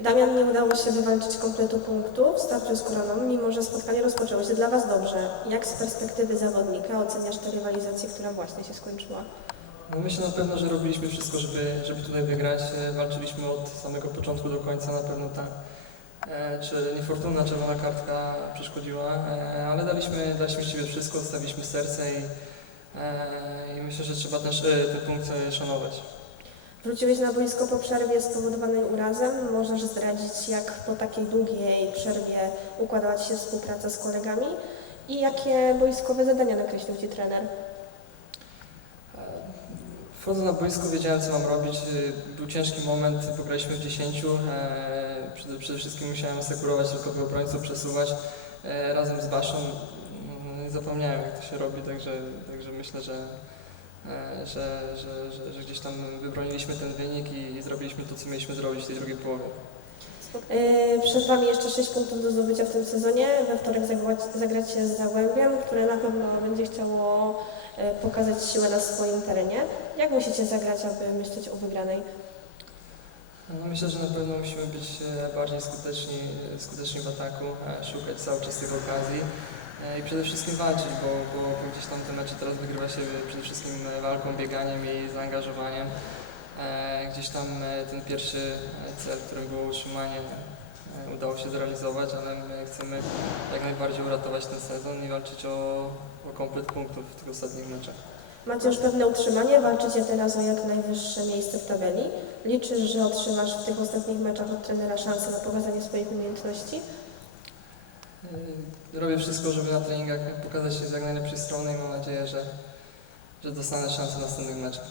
Damian, nie udało się wywalczyć kompletu punktów startu z koroną, mimo że spotkanie rozpoczęło się dla Was dobrze. Jak z perspektywy zawodnika oceniasz tę rywalizację, która właśnie się skończyła? No myślę na pewno, że robiliśmy wszystko, żeby, żeby tutaj wygrać. E, Walczyliśmy od samego początku do końca, na pewno ta e, czy niefortunna czerwona kartka przeszkodziła, e, ale daliśmy, daliśmy siebie wszystko, stawiliśmy serce i, e, i myślę, że trzeba też e, ten punkt e, szanować. Wróciłeś na boisko po przerwie spowodowanej urazem. Możesz zdradzić, jak po takiej długiej przerwie układała Ci się współpraca z kolegami i jakie boiskowe zadania nakreślił Ci trener? E, Wchodząc na boisko wiedziałem co mam robić. E, Był ciężki moment, pograliśmy w 10. e, Przede, przede wszystkim musiałem sekurować tylko obrońców, przesuwać razem z Baszą. mm, Zapomniałem jak to się robi, także, także myślę, że, że, że, że, że gdzieś tam wybroniliśmy ten wynik i, i zrobiliśmy to, co mieliśmy zrobić w tej drugiej połowie. Yy, Przed Wami jeszcze 6 punktów do zdobycia w tym sezonie. We wtorek zagrać, zagracie z Zagłębiem, które na pewno będzie chciało yy, pokazać siłę na swoim terenie. Jak musicie zagrać, aby myśleć o wygranej? No myślę, że na pewno musimy być e, bardziej skuteczni, e, skuteczni w ataku, e, szukać cały czas tych okazji e, i przede wszystkim walczyć, bo, bo, gdzieś tam te mecze teraz wygrywa się przede wszystkim e, walką, bieganiem i zaangażowaniem. E, Gdzieś tam e, ten pierwszy e, cel, którym było utrzymanie, e, udało się zrealizować, ale my chcemy jak najbardziej uratować ten sezon i walczyć o, o komplet punktów w tych ostatnich meczach. Macie już pewne utrzymanie, walczycie teraz o jak najwyższe miejsce w tabeli. Liczysz, że otrzymasz w tych ostatnich meczach od trenera szansę na pokazanie swoich umiejętności? E, Robię wszystko, żeby na treningach pokazać się z jak najlepszej strony i mam nadzieję, że, że dostanę szansę w następnych meczach.